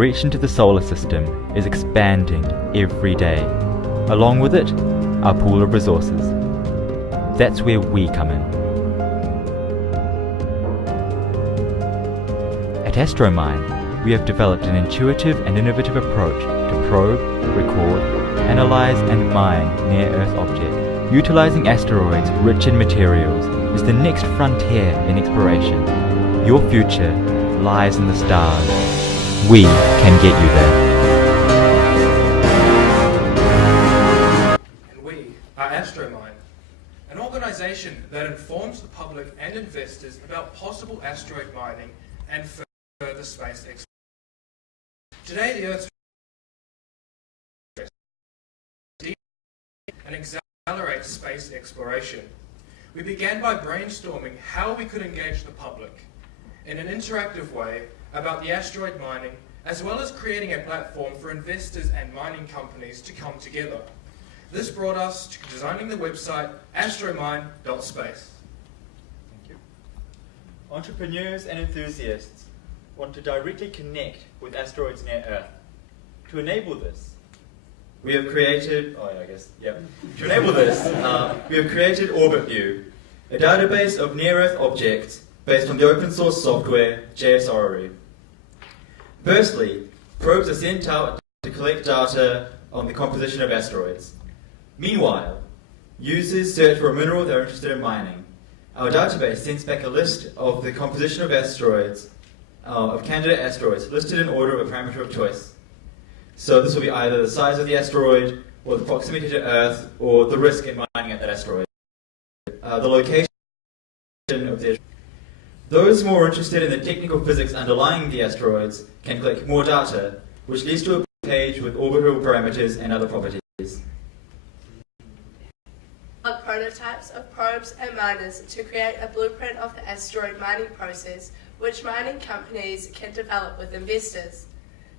reach into the solar system is expanding every day. Along with it, our pool of resources. That's where we come in. At AstroMine, we have developed an intuitive and innovative approach to probe, record, analyze and mine near-Earth objects. Utilizing asteroids rich in materials is the next frontier in exploration. Your future lies in the stars. We can get you there. And we are AstroMine, an organisation that informs the public and investors about possible asteroid mining and further space exploration. Today, the Earth's and accelerate space exploration. We began by brainstorming how we could engage the public in an interactive way about the asteroid mining, as well as creating a platform for investors and mining companies to come together. This brought us to designing the website astromine.space. Thank you. Entrepreneurs and enthusiasts want to directly connect with asteroids near Earth. To enable this, we have created, To enable this, we have created OrbitView, a database of near-Earth objects based on the open source software JSRORI. Firstly, probes are sent out to collect data on the composition of asteroids. Meanwhile, users search for a mineral they're interested in mining. Our database sends back a list of the composition of asteroids, of candidate asteroids, listed in order of a parameter of choice. So this will be either the size of the asteroid, or the proximity to Earth, or the risk in mining at that asteroid. The location of the Those more interested in the technical physics underlying the asteroids can collect more data, which leads to a page with orbital parameters and other properties. Prototypes of probes and miners to create a blueprint of the asteroid mining process, which mining companies can develop with investors.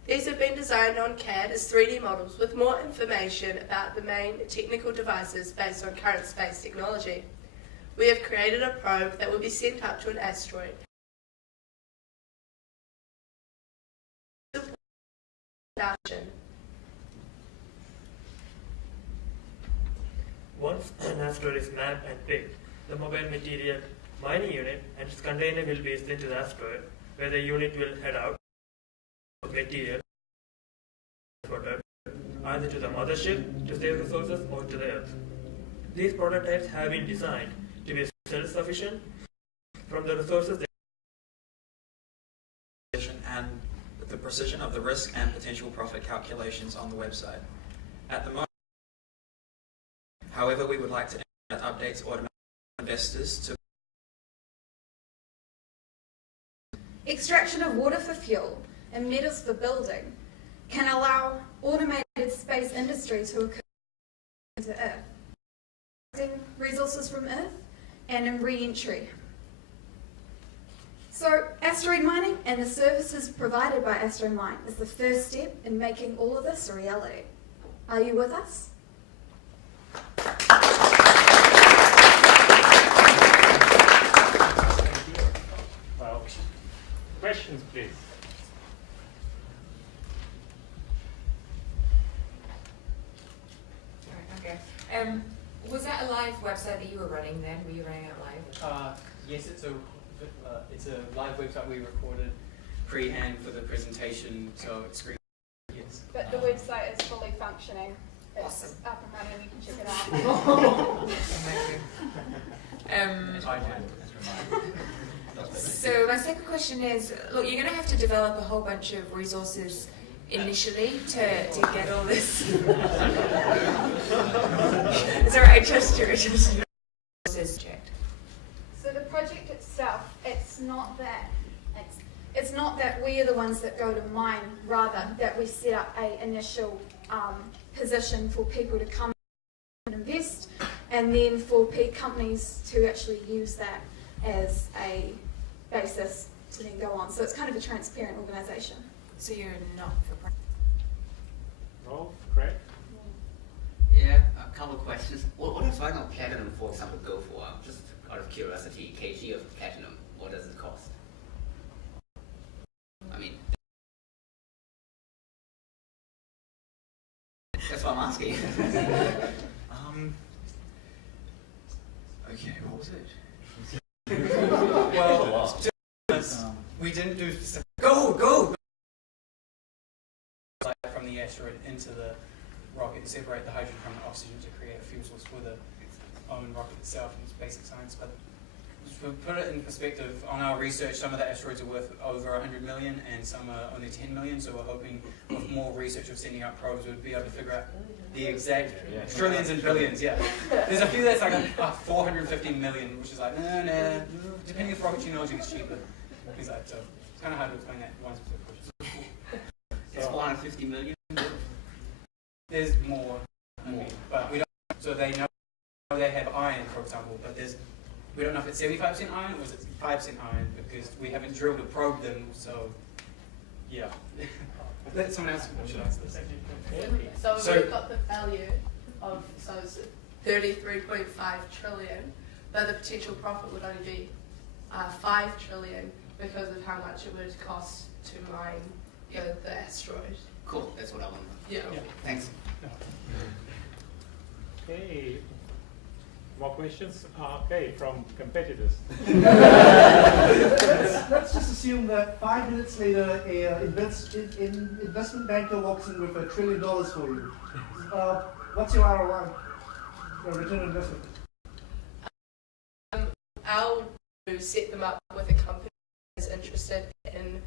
These have been designed on CAD as 3D models with more information about the main technical devices based on current space technology. We have created a probe that will be sent up to an asteroid. Once an asteroid is mapped and picked, the mobile material mining unit and its container will be sent to the asteroid, where the unit will head out of material either to the mothership to save resources or to the Earth. These prototypes have been designed to be self-sufficient from the resources and the precision of the risk and potential profit calculations on the website. At the moment, however, we would like to add updates automatically to investors to extraction of water for fuel and metals for building can allow automated space industry to occur to Earth, resources from Earth and in re-entry. So asteroid mining and the services provided by AstroMine is the first step in making all of this a reality. Are you with us? questions, please. Okay. Was that a live website that you were running then? Were you running it live? yes, it's a live website we recorded pre-hand for the presentation, so it's screen. Yes. But the website is fully functioning. It's Awesome. up and running, you can check it out. So my second question is, look, you're going to have to develop a whole bunch of resources initially to get all this. It's all right, just your project. So the project itself, it's not that we are the ones that go to mine, rather that we set up a initial position for people to come and invest, and then for companies to actually use that as a basis to then go on. So it's kind of a transparent organisation. So you're not for profit. No, correct? Yeah, a couple of questions. What does final platinum, for example, go for? Just out of curiosity, kg of platinum, what does it cost? I mean, That's what I'm asking. Okay, what was it? Well, We didn't do specific. Go! From the asteroid into the rocket and separate the hydrogen from the oxygen to create a fuel source for the own rocket itself, and it's basic science. But to put it in perspective, on our research, some of the asteroids are worth over 100 million and some are only 10 million, so we're hoping with more research of sending out probes, we'd be able to figure out the exact trillions and billions, yeah. There's a few that's like 450 million, which is like, nah, depending if rocket technology is cheaper. Things like that, so it's kind of hard to explain that in one specific question. it's 450 million. There's more, but we don't. So they know they have iron, for example, but we don't know if it's 75% iron or is it 5% iron because we haven't drilled to probe them. So yeah, let someone else should answer this. So we've got the value of it's 33.5 trillion, but the potential profit would only be 5 trillion because of how much it would cost to mine the asteroid. Cool, that's what I want. Yeah. Thanks. Okay. More questions? Okay, from competitors. Let's just assume that 5 minutes later, an investment banker walks in with $1 trillion for you. What's your ROI? Your return on investment? I'll set them up with a company that's interested in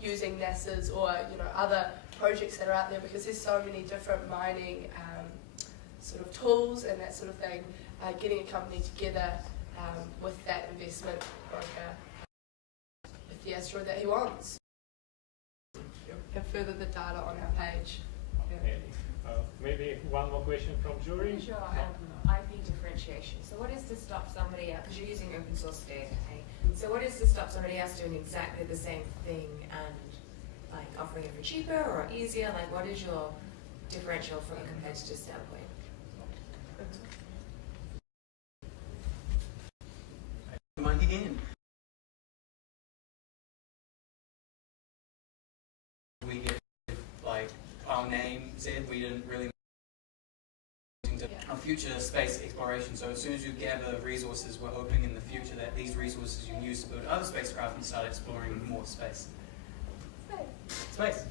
using NASA's or other projects that are out there, because there's so many different mining sort of tools and that sort of thing. Getting a company together with that investment broker with the asteroid that he wants, and further the data on our page. Okay. Maybe one more question from jury. Sure. IP differentiation. So what is to stop somebody else, because you're using open source data, hey? So what is to stop somebody else doing exactly the same thing and like offering it for cheaper or easier? Like what is your differential from a competitive standpoint? Mind again. We get like our name said, we didn't really our future space exploration. So as soon as you gather resources, we're hoping in the future that these resources you can use to build other spacecraft and start exploring more space. Space.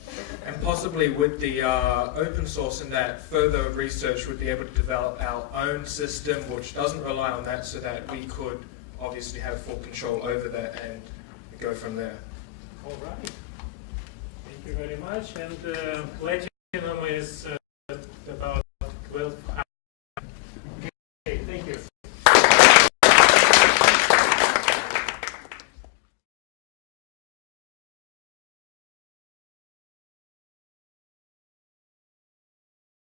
And possibly with the open source and that, further research would be able to develop our own system which doesn't rely on that, so that we could obviously have full control over that and go from there. All right. Thank you very much. And Platinum is about 12